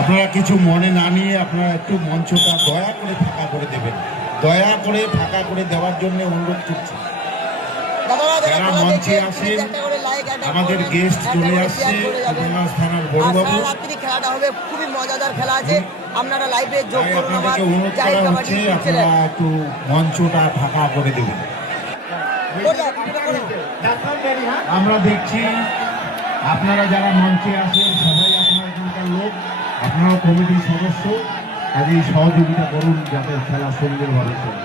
আপনারা কিছু মনে না নিয়ে আপনারা একটু মঞ্চটা দয়া করে ফাঁকা করে দেবেন। দয়া করে ফাঁকা করে দেওয়ার জন্য অনুরোধ করছি। যারা মঞ্চে আসেন আমাদের গেস্ট চলে আসছে উপন্যাস থানার বড়বাবু। রাত্রি খেলাটা হবে খুবই মজাদার খেলা আছে। আপনারা লাইভে যোগ তাই করুন আপনাদেরকে অনুরোধ করা হচ্ছে আপনারা একটু মঞ্চটা ফাঁকা করে দেবেন। আমরা দেখছি আপনারা যারা মঞ্চে আসেন সবাই আপনার এখানকার লোক। আপনারা কমিটির সদস্য, কাজেই সহযোগিতা করুন যাতে খেলা সুন্দরভাবে চলে।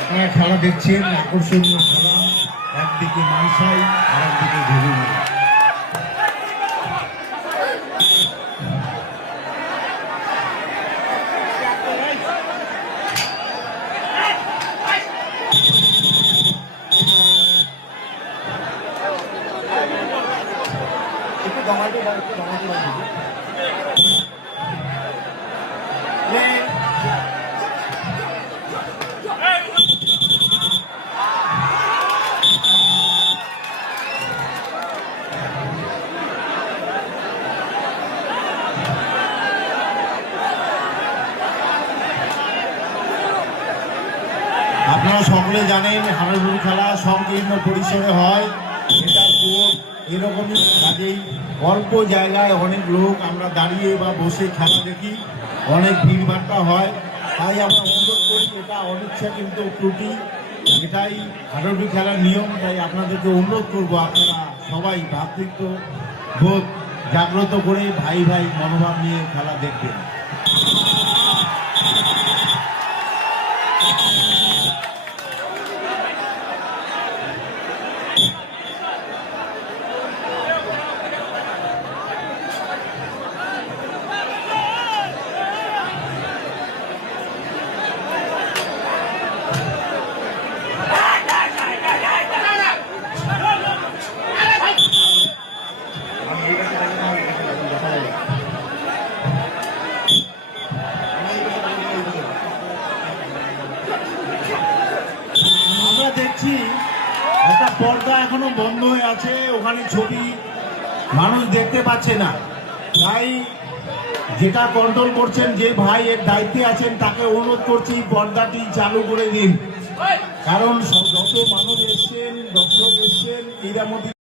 আপনারা খেলা দেখছেন, আকর্ষণীয় খেলা, একদিকে মানসাই আর একদিকে ঘুঘুমা আপনারা সকলে জানেন হাডুডু খেলা সংকীর্ণ পরিসরে হয়। এটা এরকমই কাজেই অল্প জায়গায় অনেক লোক আমরা দাঁড়িয়ে বা বসে খেলা দেখি। অনেক ভিড়ভাট্টা হয়। তাই আমরা অনুরোধ করি, এটা অনিচ্ছা কিন্তু ত্রুটি। এটাই হাডুডু খেলার নিয়ম, তাই আপনাদেরকে অনুরোধ করব আপনারা সবাই ভ্রাতৃত্ব বোধ জাগ্রত করে ভাই ভাই মনোভাব নিয়ে খেলা দেখবেন আমরা দেখছি একটা পর্দা এখনও বন্ধ হয়ে আছে, ওখানে ছবি মানুষ দেখতে পাচ্ছে না। তাই যেটা কন্ট্রোল করছেন, যে ভাই এর দায়িত্বে আছেন, তাকে অনুরোধ করছি পর্দাটি চালু করে দিন। কারণ যত মানুষ এসছেন দর্শক এসছেন মধ্যে